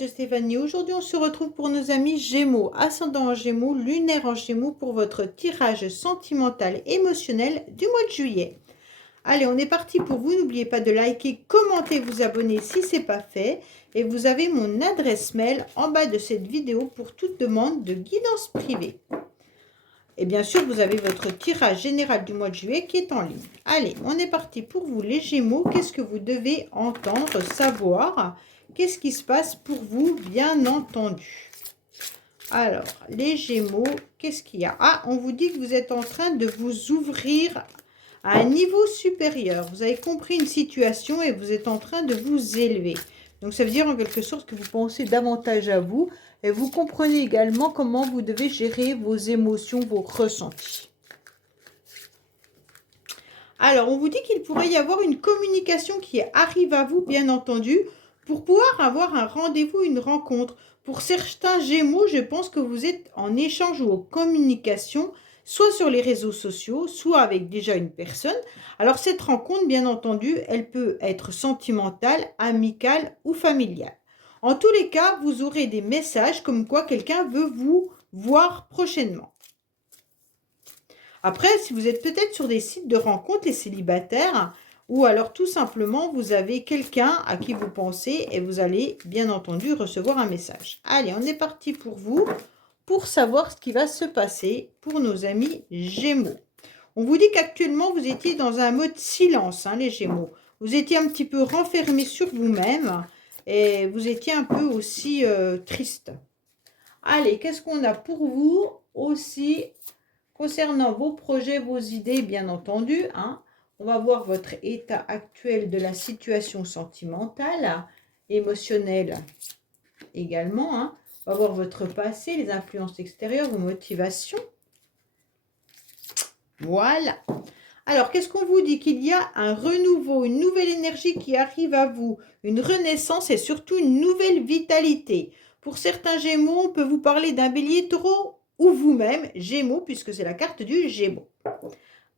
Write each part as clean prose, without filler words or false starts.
de Stéphanie. Aujourd'hui, on se retrouve pour nos amis Gémeaux, ascendant en Gémeaux, lunaire en Gémeaux pour votre tirage sentimental émotionnel du mois de juillet. Allez, on est parti pour vous. N'oubliez pas de liker, commenter, vous abonner si ce n'est pas fait. Et vous avez mon adresse mail en bas de cette vidéo pour toute demande de guidance privée. Et bien sûr, vous avez votre tirage général du mois de juillet qui est en ligne. Allez, on est parti pour vous les Gémeaux. Qu'est-ce que vous devez entendre, savoir? Qu'est-ce qui se passe pour vous, bien entendu? Alors, les Gémeaux, qu'est-ce qu'il y a? Ah, on vous dit que vous êtes en train de vous ouvrir à un niveau supérieur. Vous avez compris une situation et vous êtes en train de vous élever. Donc, ça veut dire en quelque sorte que vous pensez davantage à vous et vous comprenez également comment vous devez gérer vos émotions, vos ressentis. Alors, on vous dit qu'il pourrait y avoir une communication qui arrive à vous, bien entendu, pour pouvoir avoir un rendez-vous, une rencontre. Pour certains Gémeaux, je pense que vous êtes en échange ou en communication, soit sur les réseaux sociaux, soit avec déjà une personne. Alors, cette rencontre, bien entendu, elle peut être sentimentale, amicale ou familiale. En tous les cas, vous aurez des messages comme quoi quelqu'un veut vous voir prochainement. Après, si vous êtes peut-être sur des sites de rencontres, les célibataires, ou alors tout simplement, vous avez quelqu'un à qui vous pensez et vous allez bien entendu recevoir un message. Allez, on est parti pour vous, pour savoir ce qui va se passer pour nos amis Gémeaux. On vous dit qu'actuellement, vous étiez dans un mode silence, hein, les Gémeaux. Vous étiez un petit peu renfermé sur vous-même et vous étiez un peu aussi triste. Allez, qu'est-ce qu'on a pour vous aussi concernant vos projets, vos idées, bien entendu, hein? On va voir votre état actuel de la situation sentimentale, émotionnelle également, hein? On va voir votre passé, les influences extérieures, vos motivations. Voilà. Alors, qu'est-ce qu'on vous dit? Qu'il y a un renouveau, une nouvelle énergie qui arrive à vous, une renaissance et surtout une nouvelle vitalité. Pour certains Gémeaux, on peut vous parler d'un bélier, taureau ou vous-même, Gémeaux, puisque c'est la carte du Gémeaux.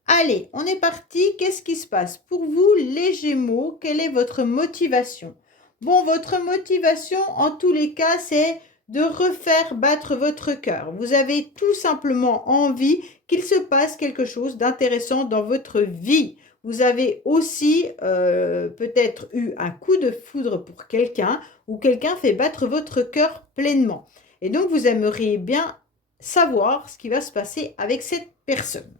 Allez, on est parti. Qu'est-ce qui se passe? Pour vous, les Gémeaux, quelle est votre motivation? Bon, votre motivation, en tous les cas, c'est de refaire battre votre cœur. Vous avez tout simplement envie qu'il se passe quelque chose d'intéressant dans votre vie. Vous avez aussi peut-être eu un coup de foudre pour quelqu'un ou quelqu'un fait battre votre cœur pleinement. Et donc, vous aimeriez bien savoir ce qui va se passer avec cette personne.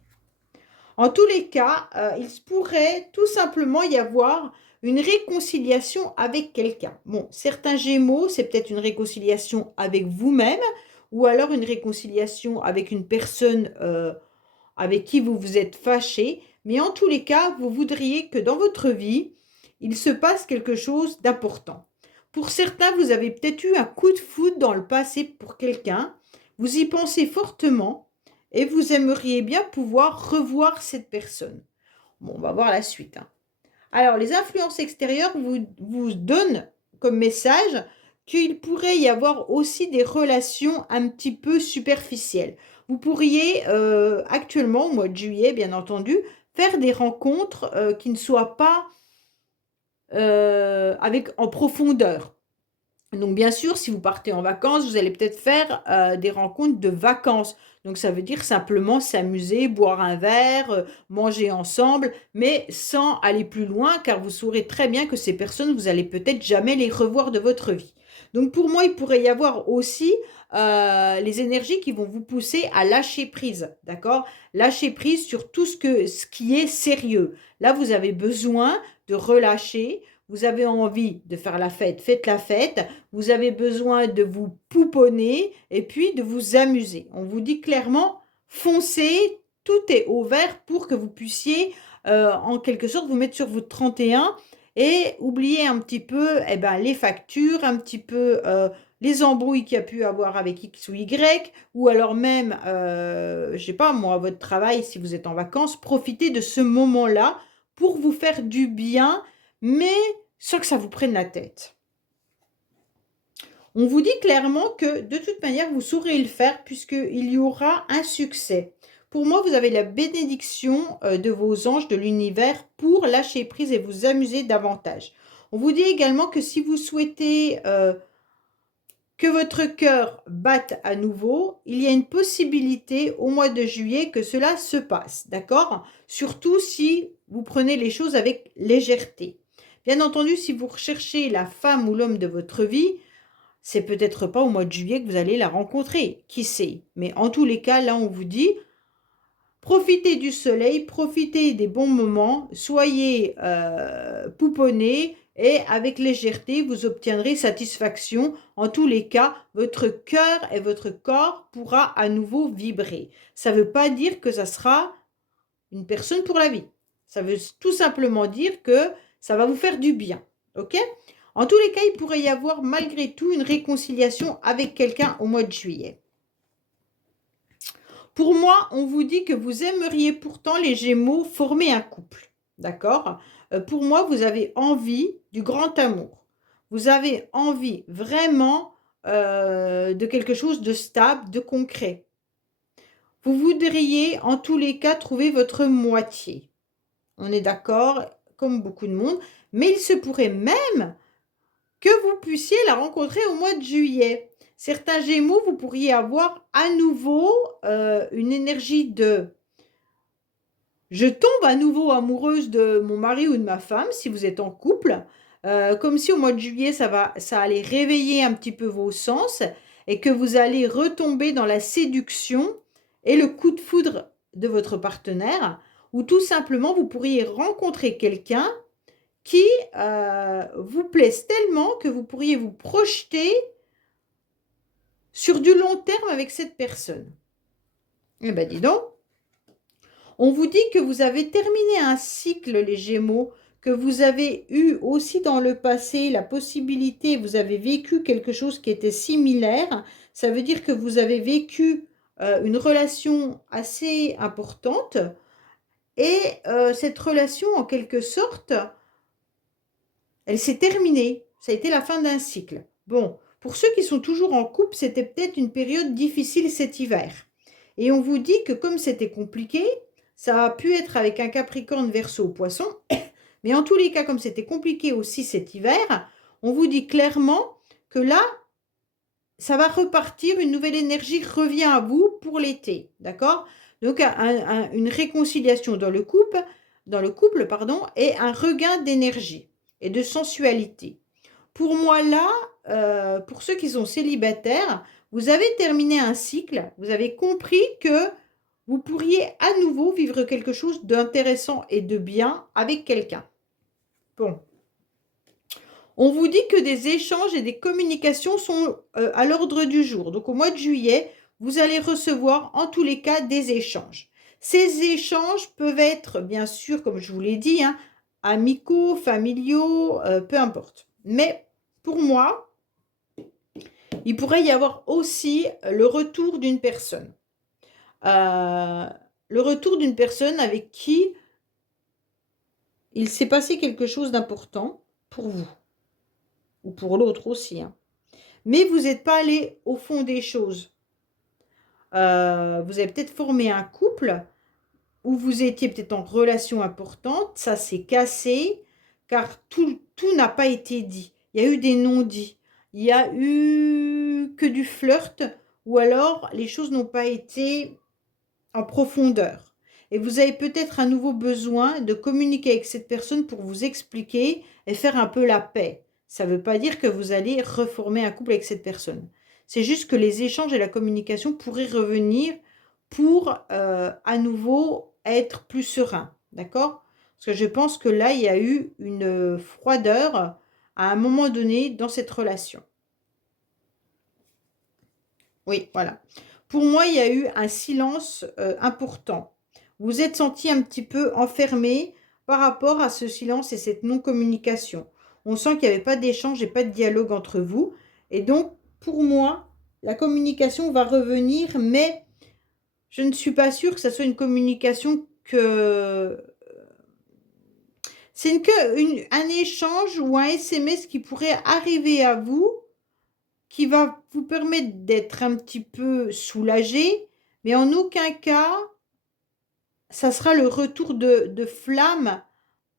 En tous les cas, il pourrait tout simplement y avoir une réconciliation avec quelqu'un. Bon, certains Gémeaux, c'est peut-être une réconciliation avec vous-même ou alors une réconciliation avec une personne avec qui vous vous êtes fâché. Mais en tous les cas, vous voudriez que dans votre vie, il se passe quelque chose d'important. Pour certains, vous avez peut-être eu un coup de foudre dans le passé pour quelqu'un. Vous y pensez fortement et vous aimeriez bien pouvoir revoir cette personne. Bon, on va voir la suite, hein. Alors, les influences extérieures vous donnent comme message qu'il pourrait y avoir aussi des relations un petit peu superficielles. Vous pourriez actuellement, au mois de juillet, bien entendu, faire des rencontres qui ne soient pas en profondeur. Donc, bien sûr, si vous partez en vacances, vous allez peut-être faire des rencontres de vacances. Donc, ça veut dire simplement s'amuser, boire un verre, manger ensemble, mais sans aller plus loin, car vous saurez très bien que ces personnes, vous allez peut-être jamais les revoir de votre vie. Donc, pour moi, il pourrait y avoir aussi les énergies qui vont vous pousser à lâcher prise, d'accord? Lâcher prise sur tout ce qui est sérieux. Là, vous avez besoin de relâcher. Vous avez envie de faire la fête, faites la fête. Vous avez besoin de vous pouponner et puis de vous amuser. On vous dit clairement, foncez, tout est ouvert pour que vous puissiez en quelque sorte vous mettre sur votre 31 et oublier un petit peu les factures, un petit peu les embrouilles qu'il y a pu avoir avec X ou Y, ou alors même, je ne sais pas moi, votre travail, si vous êtes en vacances, profitez de ce moment-là pour vous faire du bien, mais sans que ça vous prenne la tête. On vous dit clairement que de toute manière, vous saurez le faire puisqu'il y aura un succès. Pour moi, vous avez la bénédiction de vos anges de l'univers pour lâcher prise et vous amuser davantage. On vous dit également que si vous souhaitez que votre cœur batte à nouveau, il y a une possibilité au mois de juillet que cela se passe, d'accord? Surtout si vous prenez les choses avec légèreté. Bien entendu, si vous recherchez la femme ou l'homme de votre vie, c'est peut-être pas au mois de juillet que vous allez la rencontrer, qui sait? Mais en tous les cas, là, on vous dit, profitez du soleil, profitez des bons moments, soyez pouponnés et avec légèreté, vous obtiendrez satisfaction. En tous les cas, votre cœur et votre corps pourra à nouveau vibrer. Ça ne veut pas dire que ça sera une personne pour la vie. Ça veut tout simplement dire que ça va vous faire du bien. Ok? En tous les cas, il pourrait y avoir malgré tout une réconciliation avec quelqu'un au mois de juillet. Pour moi, on vous dit que vous aimeriez pourtant les Gémeaux former un couple. D'accord? Pour moi, vous avez envie du grand amour. Vous avez envie vraiment de quelque chose de stable, de concret. Vous voudriez en tous les cas trouver votre moitié. On est d'accord, comme beaucoup de monde. Mais il se pourrait même que vous puissiez la rencontrer au mois de juillet. Certains Gémeaux, vous pourriez avoir à nouveau une énergie de je tombe à nouveau amoureuse de mon mari ou de ma femme si vous êtes en couple. Comme si au mois de juillet, ça allait réveiller un petit peu vos sens et que vous allez retomber dans la séduction et le coup de foudre de votre partenaire, ou tout simplement vous pourriez rencontrer quelqu'un qui vous plaise tellement que vous pourriez vous projeter sur du long terme avec cette personne. Eh bien, dis donc, on vous dit que vous avez terminé un cycle, les Gémeaux, que vous avez eu aussi dans le passé la possibilité, vous avez vécu quelque chose qui était similaire. Ça veut dire que vous avez vécu une relation assez importante et cette relation, en quelque sorte, elle s'est terminée. Ça a été la fin d'un cycle. Bon, pour ceux qui sont toujours en couple, c'était peut-être une période difficile cet hiver. Et on vous dit que comme c'était compliqué, ça a pu être avec un Capricorne, Verseau, Poisson, mais en tous les cas, comme c'était compliqué aussi cet hiver, on vous dit clairement que là, ça va repartir, une nouvelle énergie revient à vous pour l'été, d'accord? Donc une réconciliation dans le couple, pardon, et un regain d'énergie et de sensualité. Pour moi là, pour ceux qui sont célibataires, vous avez terminé un cycle, vous avez compris que vous pourriez à nouveau vivre quelque chose d'intéressant et de bien avec quelqu'un. Bon. On vous dit que des échanges et des communications sont à l'ordre du jour. Donc au mois de juillet, vous allez recevoir en tous les cas des échanges. Ces échanges peuvent être, bien sûr, comme je vous l'ai dit, hein, amicaux, familiaux, peu importe. Mais pour moi, il pourrait y avoir aussi le retour d'une personne. Le retour d'une personne avec qui il s'est passé quelque chose d'important pour vous. Ou pour l'autre aussi. Hein. Mais vous n'êtes pas allé au fond des choses. Vous avez peut-être formé un couple où vous étiez peut-être en relation importante, ça s'est cassé, car tout n'a pas été dit. Il y a eu des non-dits. Il y a eu que du flirt, ou alors les choses n'ont pas été en profondeur. Et vous avez peut-être un nouveau besoin de communiquer avec cette personne pour vous expliquer et faire un peu la paix. Ça ne veut pas dire que vous allez reformer un couple avec cette personne. C'est juste que les échanges et la communication pourraient revenir pour à nouveau être plus serein. D'accord? Parce que je pense que là, il y a eu une froideur à un moment donné dans cette relation. Oui, voilà. Pour moi, il y a eu un silence important. Vous êtes senti un petit peu enfermé par rapport à ce silence et cette non-communication. On sent qu'il n'y avait pas d'échange et pas de dialogue entre vous. Et donc, pour moi, la communication va revenir, mais je ne suis pas sûre que ce soit une communication que... C'est un échange ou un SMS qui pourrait arriver à vous, qui va vous permettre d'être un petit peu soulagé, mais en aucun cas, ça sera le retour de flamme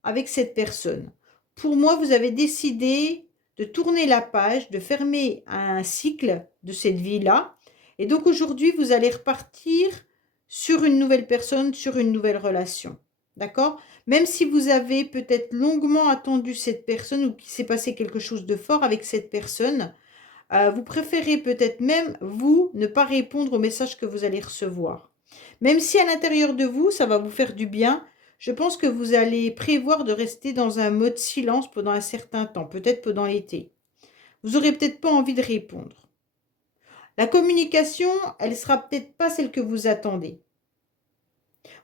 avec cette personne. Pour moi, vous avez décidé de tourner la page, de fermer un cycle de cette vie-là. Et donc aujourd'hui, vous allez repartir sur une nouvelle personne, sur une nouvelle relation. D'accord? Même si vous avez peut-être longuement attendu cette personne ou qu'il s'est passé quelque chose de fort avec cette personne, vous préférez peut-être même, vous, ne pas répondre aux messages que vous allez recevoir. Même si à l'intérieur de vous, ça va vous faire du bien, je pense que vous allez prévoir de rester dans un mode silence pendant un certain temps, peut-être pendant l'été. Vous n'aurez peut-être pas envie de répondre. La communication, elle ne sera peut-être pas celle que vous attendez.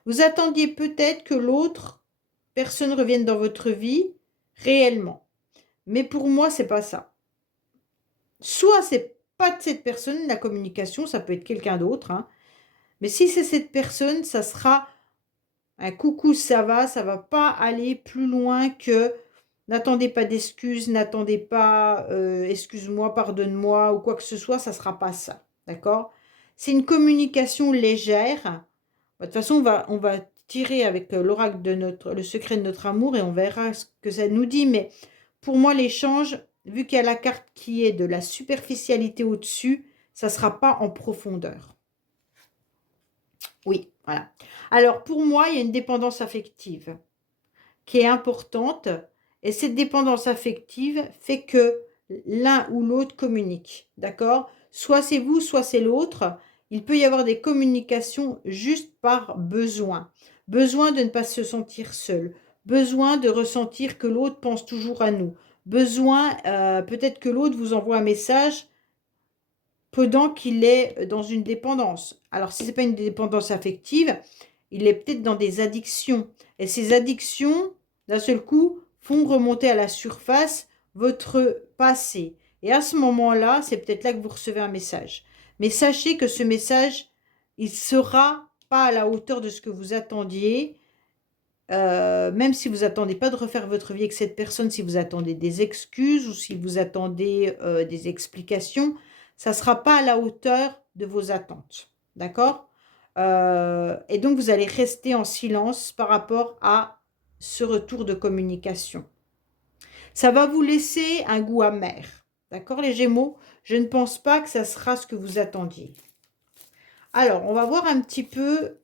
Vous attendiez peut-être que l'autre personne revienne dans votre vie réellement. Mais pour moi, c'est pas ça. Soit c'est pas de cette personne, la communication, ça peut être quelqu'un d'autre, hein. Mais si c'est cette personne, ça sera un coucou, ça va pas aller plus loin que n'attendez pas d'excuses, n'attendez pas excuse-moi, pardonne-moi ou quoi que ce soit, ça sera pas ça. D'accord? C'est une communication légère. De toute façon, on va tirer avec l'oracle de le secret de notre amour et on verra ce que ça nous dit. Mais pour moi, l'échange, vu qu'il y a la carte qui est de la superficialité au-dessus, ça ne sera pas en profondeur. Oui, voilà. Alors, pour moi, il y a une dépendance affective qui est importante. Et cette dépendance affective fait que l'un ou l'autre communique. D'accord? Soit c'est vous, soit c'est l'autre. Il peut y avoir des communications juste par besoin. Besoin de ne pas se sentir seul. Besoin de ressentir que l'autre pense toujours à nous. Besoin, peut-être que l'autre vous envoie un message pendant qu'il est dans une dépendance. Alors, si ce n'est pas une dépendance affective, il est peut-être dans des addictions. Et ces addictions, d'un seul coup, font remonter à la surface votre passé. Et à ce moment-là, c'est peut-être là que vous recevez un message. Mais sachez que ce message, il ne sera pas à la hauteur de ce que vous attendiez. Même si vous attendez pas de refaire votre vie avec cette personne, si vous attendez des excuses ou si vous attendez des explications, ça ne sera pas à la hauteur de vos attentes. D'accord? Et donc, vous allez rester en silence par rapport à ce retour de communication. Ça va vous laisser un goût amer. D'accord, les Gémeaux? Je ne pense pas que ça sera ce que vous attendiez. Alors, on va voir un petit peu...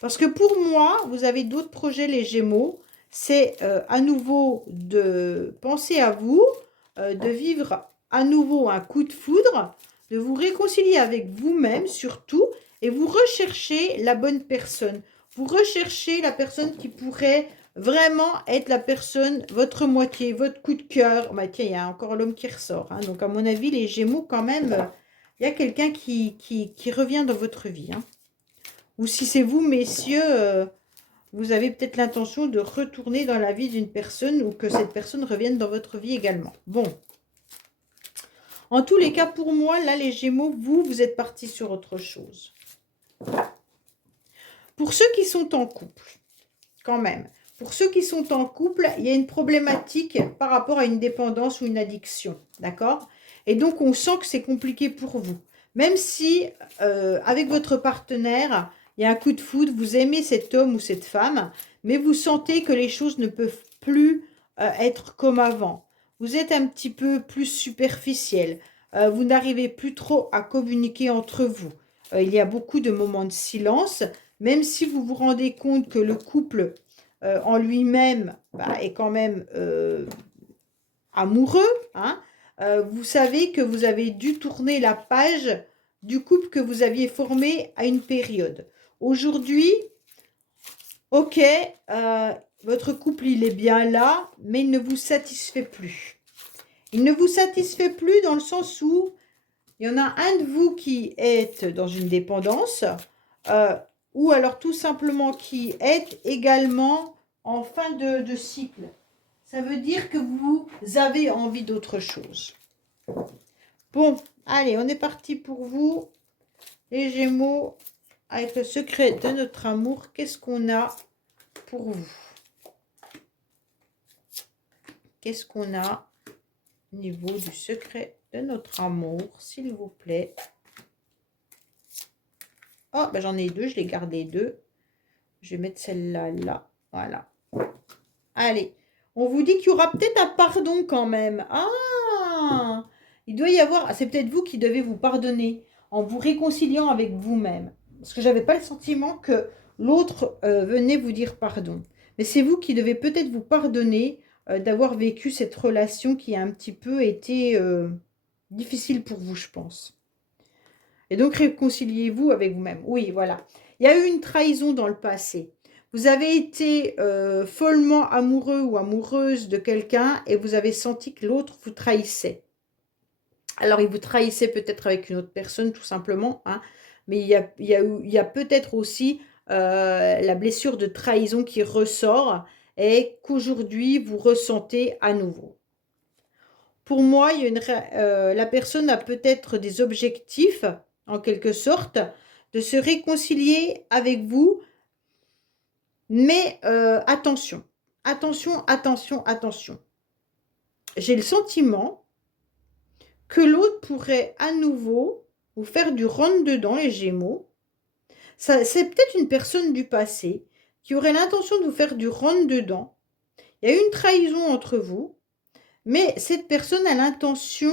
parce que pour moi, vous avez d'autres projets, les Gémeaux. C'est à nouveau de penser à vous, de vivre à nouveau un coup de foudre, de vous réconcilier avec vous-même surtout, et vous recherchez la bonne personne. Vous recherchez la personne qui pourrait vraiment être la personne, votre moitié, votre coup de cœur. Bah, tiens, il y a encore l'homme qui ressort, hein. Donc, à mon avis, les Gémeaux, quand même, il y a quelqu'un qui revient dans votre vie, hein. Ou si c'est vous, messieurs, vous avez peut-être l'intention de retourner dans la vie d'une personne ou que cette personne revienne dans votre vie également. Bon. En tous les cas, pour moi, là, les Gémeaux, vous êtes partis sur autre chose. Pour ceux qui sont en couple, quand même, pour ceux qui sont en couple, il y a une problématique par rapport à une dépendance ou une addiction. D'accord? Et donc, on sent que c'est compliqué pour vous. Même si, avec votre partenaire, il y a un coup de foudre, vous aimez cet homme ou cette femme, mais vous sentez que les choses ne peuvent plus être comme avant. Vous êtes un petit peu plus superficiel. Vous n'arrivez plus trop à communiquer entre vous. Il y a beaucoup de moments de silence, même si vous vous rendez compte que le couple en lui-même est quand même amoureux, hein. Vous savez que vous avez dû tourner la page du couple que vous aviez formé à une période. Aujourd'hui, ok, votre couple, il est bien là, mais il ne vous satisfait plus. Il ne vous satisfait plus dans le sens où il y en a un de vous qui est dans une dépendance, ou alors tout simplement qui est également en fin de cycle. Ça veut dire que vous avez envie d'autre chose. Bon, allez, on est parti pour vous, les Gémeaux, avec le secret de notre amour. Qu'est-ce qu'on a pour vous? Qu'est-ce qu'on a au niveau du secret de notre amour, s'il vous plaît? Oh, ben j'en ai deux, je les gardé deux. Je vais mettre celle-là, là. Voilà. Allez, On vous dit qu'il y aura peut-être un pardon quand même. Ah! Il doit y avoir, c'est peut-être vous qui devez vous pardonner en vous réconciliant avec vous-même. Parce que j'avais pas le sentiment que l'autre venait vous dire pardon. Mais c'est vous qui devez peut-être vous pardonner d'avoir vécu cette relation qui a un petit peu été difficile pour vous, je pense. Et donc réconciliez-vous avec vous-même. Oui, voilà. Il y a eu une trahison dans le passé. Vous avez été follement amoureux ou amoureuse de quelqu'un et vous avez senti que l'autre vous trahissait. Alors, il vous trahissait peut-être avec une autre personne, tout simplement, hein, mais il y a peut-être aussi la blessure de trahison qui ressort et qu'aujourd'hui, vous ressentez à nouveau. Pour moi, la personne a peut-être des objectifs, en quelque sorte, de se réconcilier avec vous, mais attention, attention, attention, attention. J'ai le sentiment que l'autre pourrait à nouveau vous faire du rentre-dedans, les Gémeaux. C'est peut-être une personne du passé qui aurait l'intention de vous faire du rentre-dedans. Il y a eu une trahison entre vous, mais cette personne a l'intention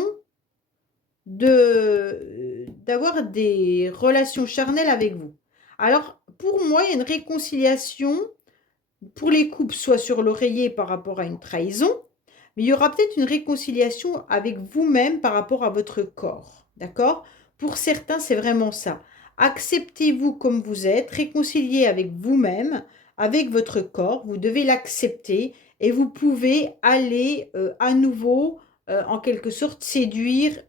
d'avoir des relations charnelles avec vous. Alors, pour moi, il y a une réconciliation pour les couples, soit sur l'oreiller par rapport à une trahison, mais il y aura peut-être une réconciliation avec vous-même par rapport à votre corps. D'accord? Pour certains, c'est vraiment ça. Acceptez-vous comme vous êtes, réconciliez avec vous-même, avec votre corps, vous devez l'accepter et vous pouvez aller à nouveau, en quelque sorte, séduire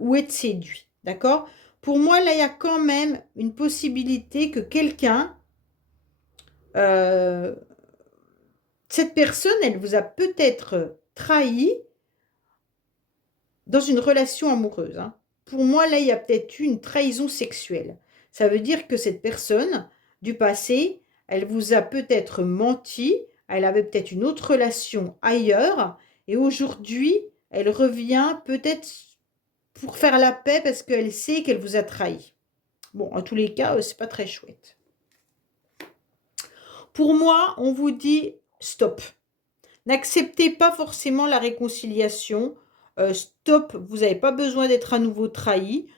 ou être séduit. D'accord? Pour moi, là, il y a quand même une possibilité que quelqu'un euh, cette personne, elle vous a peut-être trahi dans une relation amoureuse, hein. Pour moi, là, il y a peut-être eu une trahison sexuelle. Ça veut dire que cette personne du passé, elle vous a peut-être menti, elle avait peut-être une autre relation ailleurs, et aujourd'hui, elle revient peut-être pour faire la paix parce qu'elle sait qu'elle vous a trahi. Bon, en tous les cas, c'est pas très chouette. Pour moi, on vous dit stop. N'acceptez pas forcément la réconciliation. Stop, vous n'avez pas besoin d'être à nouveau trahi.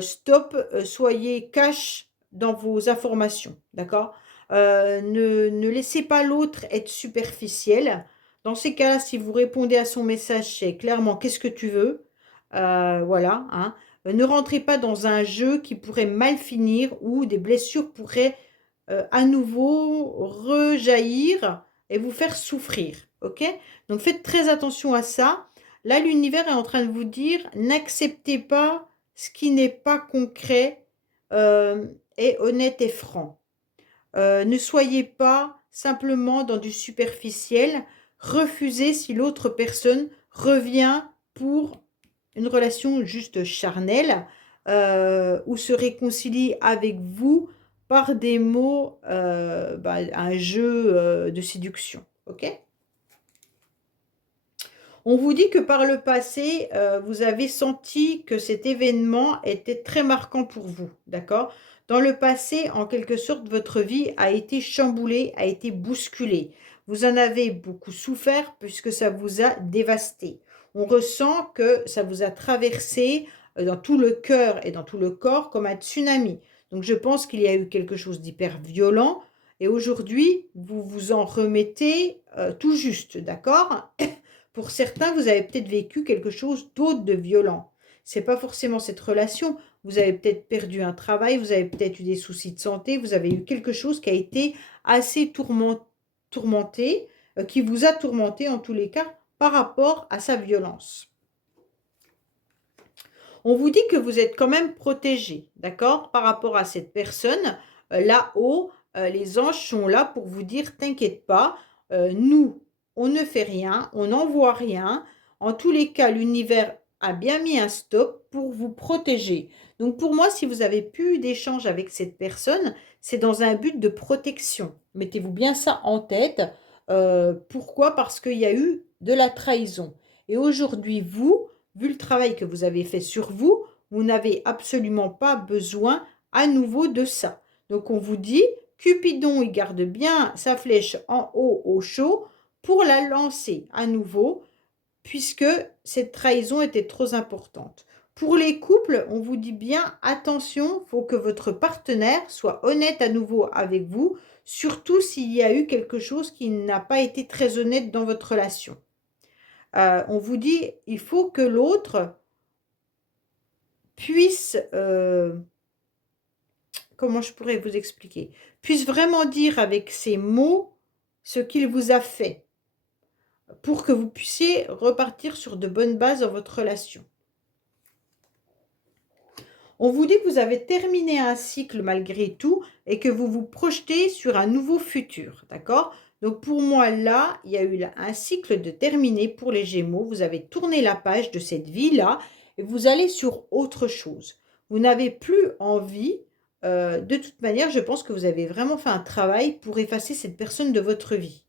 Stop, soyez cash dans vos informations, d'accord? Ne laissez pas l'autre être superficiel. Dans ces cas-là, si vous répondez à son message, c'est clairement qu'est-ce que tu veux? Voilà, hein. Ne rentrez pas dans un jeu qui pourrait mal finir ou des blessures pourraient à nouveau rejaillir et vous faire souffrir. Ok? Donc faites très attention à ça. Là, l'univers est en train de vous dire, n'acceptez pas ce qui n'est pas concret et honnête et franc. Ne soyez pas simplement dans du superficiel. Refusez si l'autre personne revient pour une relation juste charnelle ou se réconcilie avec vous par des mots, un jeu de séduction. Ok? On vous dit que par le passé, vous avez senti que cet événement était très marquant pour vous, d'accord? Dans le passé, en quelque sorte, votre vie a été chamboulée, a été bousculée. Vous en avez beaucoup souffert puisque ça vous a dévasté. On ressent que ça vous a traversé dans tout le cœur et dans tout le corps comme un tsunami. Donc je pense qu'il y a eu quelque chose d'hyper violent et aujourd'hui, vous vous en remettez tout juste, d'accord? Pour certains, vous avez peut-être vécu quelque chose d'autre de violent. C'est pas forcément cette relation. Vous avez peut-être perdu un travail, vous avez peut-être eu des soucis de santé, vous avez eu quelque chose qui a été assez tourmenté, qui vous a tourmenté en tous les cas par rapport à sa violence. On vous dit que vous êtes quand même protégé, d'accord, par rapport à cette personne. Là-haut, les anges sont là pour vous dire, t'inquiète pas, nous, on ne fait rien, on n'envoie rien. En tous les cas, l'univers a bien mis un stop pour vous protéger. Donc pour moi, si vous avez plus d'échange avec cette personne, c'est dans un but de protection. Mettez-vous bien ça en tête. Pourquoi? Parce qu'il y a eu de la trahison. Et aujourd'hui, vous, vu le travail que vous avez fait sur vous, vous n'avez absolument pas besoin à nouveau de ça. Donc on vous dit, Cupidon, il garde bien sa flèche en haut au chaud pour la lancer à nouveau, puisque cette trahison était trop importante. Pour les couples, on vous dit bien, attention, il faut que votre partenaire soit honnête à nouveau avec vous, surtout s'il y a eu quelque chose qui n'a pas été très honnête dans votre relation. On vous dit, il faut que l'autre puisse, comment je pourrais vous expliquer, puisse vraiment dire avec ses mots ce qu'il vous a fait, pour que vous puissiez repartir sur de bonnes bases dans votre relation. On vous dit que vous avez terminé un cycle malgré tout et que vous vous projetez sur un nouveau futur, d'accord? Donc pour moi, là, il y a eu un cycle de terminé pour les Gémeaux. Vous avez tourné la page de cette vie-là et vous allez sur autre chose. Vous n'avez plus envie, de toute manière, je pense que vous avez vraiment fait un travail pour effacer cette personne de votre vie.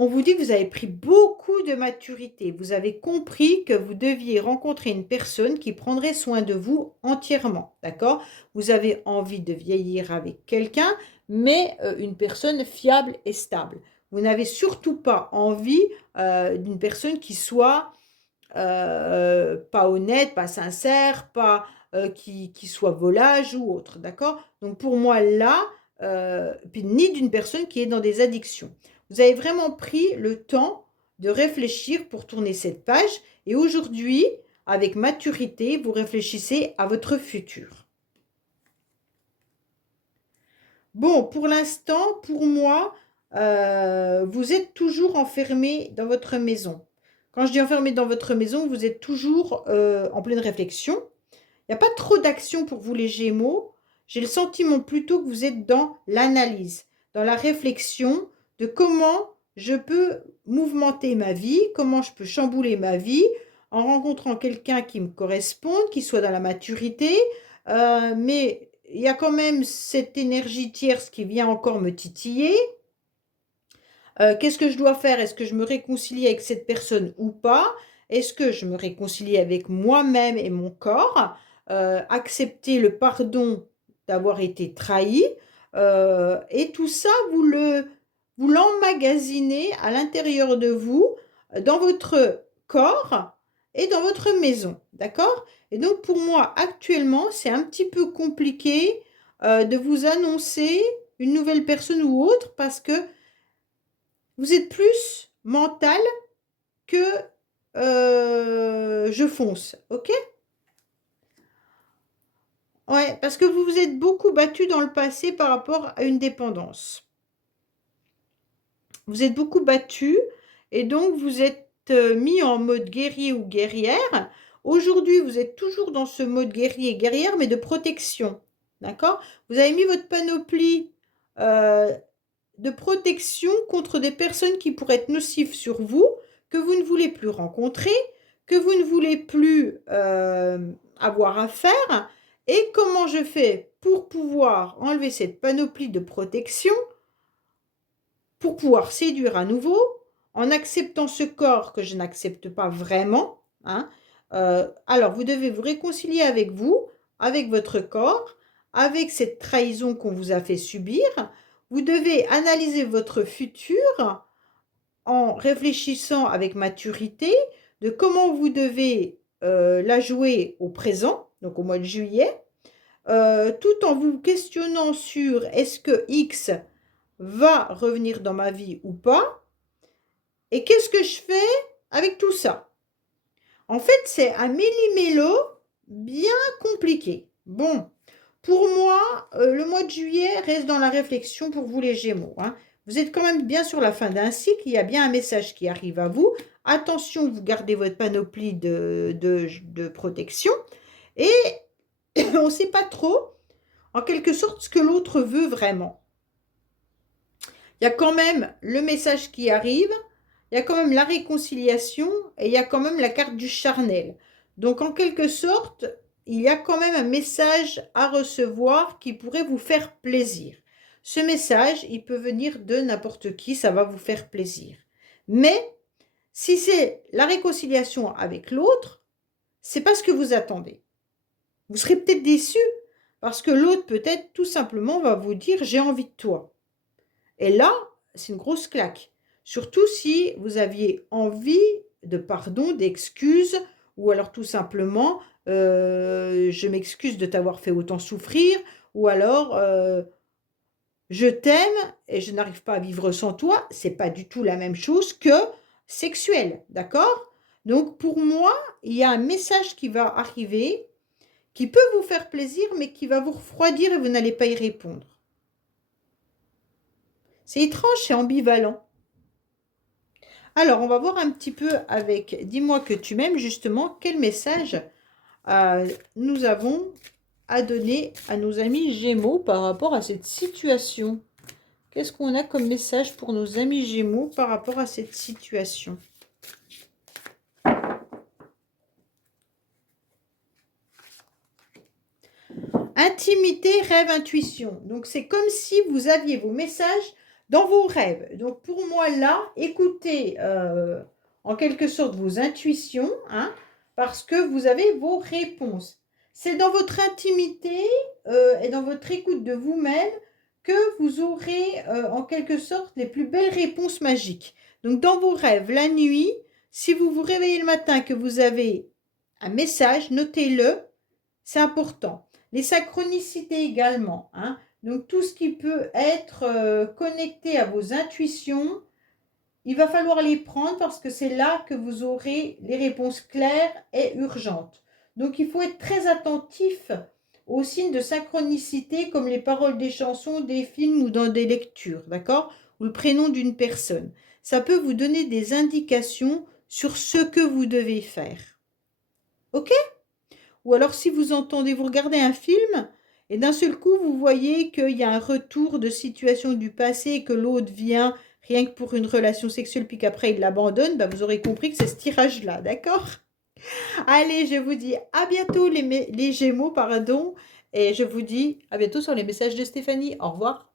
On vous dit que vous avez pris beaucoup de maturité. Vous avez compris que vous deviez rencontrer une personne qui prendrait soin de vous entièrement, d'accord? Vous avez envie de vieillir avec quelqu'un, mais une personne fiable et stable. Vous n'avez surtout pas envie d'une personne qui soit pas honnête, pas sincère, pas qui soit volage ou autre, d'accord? Donc pour moi là, puis ni d'une personne qui est dans des addictions. Vous avez vraiment pris le temps de réfléchir pour tourner cette page et aujourd'hui, avec maturité, vous réfléchissez à votre futur. Bon, pour l'instant, pour moi, vous êtes toujours enfermé dans votre maison. Quand je dis enfermé dans votre maison, vous êtes toujours en pleine réflexion. Il n'y a pas trop d'action pour vous les Gémeaux. J'ai le sentiment plutôt que vous êtes dans l'analyse, dans la réflexion de comment je peux mouvementer ma vie, comment je peux chambouler ma vie en rencontrant quelqu'un qui me corresponde, qui soit dans la maturité, mais il y a quand même cette énergie tierce qui vient encore me titiller. Qu'est-ce que je dois faire? Est-ce que je me réconcilie avec cette personne ou pas? Est-ce que je me réconcilie avec moi-même et mon corps? Accepter le pardon d'avoir été trahi. Et tout ça, vous l'emmagasinez à l'intérieur de vous, dans votre corps et dans votre maison. D'accord? Et donc, pour moi, actuellement, c'est un petit peu compliqué de vous annoncer une nouvelle personne ou autre parce que vous êtes plus mental que je fonce, ok? Ouais, parce que vous vous êtes beaucoup battu dans le passé par rapport à une dépendance. Vous êtes beaucoup battu et donc vous êtes mis en mode guerrier ou guerrière. Aujourd'hui, vous êtes toujours dans ce mode guerrier et guerrière, mais de protection. D'accord? Vous avez mis votre panoplie euh, de protection contre des personnes qui pourraient être nocives sur vous, que vous ne voulez plus rencontrer, que vous ne voulez plus avoir à faire. Et comment je fais pour pouvoir enlever cette panoplie de protection, pour pouvoir séduire à nouveau, en acceptant ce corps que je n'accepte pas vraiment, hein, alors vous devez vous réconcilier avec vous, avec votre corps, avec cette trahison qu'on vous a fait subir. Vous devez analyser votre futur en réfléchissant avec maturité de comment vous devez la jouer au présent, donc au mois de juillet, tout en vous questionnant sur est-ce que X va revenir dans ma vie ou pas, et qu'est-ce que je fais avec tout ça. En fait, c'est un méli-mélo bien compliqué. Bon, pour moi, le mois de juillet reste dans la réflexion pour vous les Gémeaux, hein. Vous êtes quand même bien sur la fin d'un cycle, il y a bien un message qui arrive à vous. Attention, vous gardez votre panoplie de protection. Et on ne sait pas trop, en quelque sorte, ce que l'autre veut vraiment. Il y a quand même le message qui arrive, il y a quand même la réconciliation et il y a quand même la carte du charnel. Donc, en quelque sorte, il y a quand même un message à recevoir qui pourrait vous faire plaisir. Ce message, il peut venir de n'importe qui, ça va vous faire plaisir. Mais si c'est la réconciliation avec l'autre, c'est pas ce que vous attendez. Vous serez peut-être déçu parce que l'autre peut-être tout simplement va vous dire j'ai envie de toi. Et là, c'est une grosse claque. Surtout si vous aviez envie de pardon, d'excuses, ou alors tout simplement, je m'excuse de t'avoir fait autant souffrir, ou alors, je t'aime et je n'arrive pas à vivre sans toi. C'est pas du tout la même chose que sexuel, d'accord? Donc pour moi, il y a un message qui va arriver, qui peut vous faire plaisir, mais qui va vous refroidir et vous n'allez pas y répondre. C'est étrange, c'est ambivalent. Alors, on va voir un petit peu avec dis-moi que tu m'aimes, justement, quel message nous avons à donner à nos amis Gémeaux par rapport à cette situation. Qu'est-ce qu'on a comme message pour nos amis Gémeaux par rapport à cette situation? Intimité, rêve, intuition. Donc, c'est comme si vous aviez vos messages dans vos rêves. Donc, pour moi, là, écoutez en quelque sorte vos intuitions, hein, parce que vous avez vos réponses. C'est dans votre intimité et dans votre écoute de vous-même que vous aurez en quelque sorte les plus belles réponses magiques. Donc, dans vos rêves, la nuit, si vous vous réveillez le matin que vous avez un message, notez-le, c'est important. Les synchronicités également, hein. Donc tout ce qui peut être connecté à vos intuitions, il va falloir les prendre parce que c'est là que vous aurez les réponses claires et urgentes. Donc il faut être très attentif aux signes de synchronicité comme les paroles des chansons, des films ou dans des lectures, d'accord? Ou le prénom d'une personne. Ça peut vous donner des indications sur ce que vous devez faire. Ok? Ou alors si vous entendez, vous regardez un film et d'un seul coup vous voyez qu'il y a un retour de situation du passé et que l'autre vient rien que pour une relation sexuelle puis qu'après il l'abandonne, bah vous aurez compris que c'est ce tirage-là, d'accord? Allez, je vous dis à bientôt les Gémeaux, pardon, et je vous dis à bientôt sur les messages de Stéphanie. Au revoir.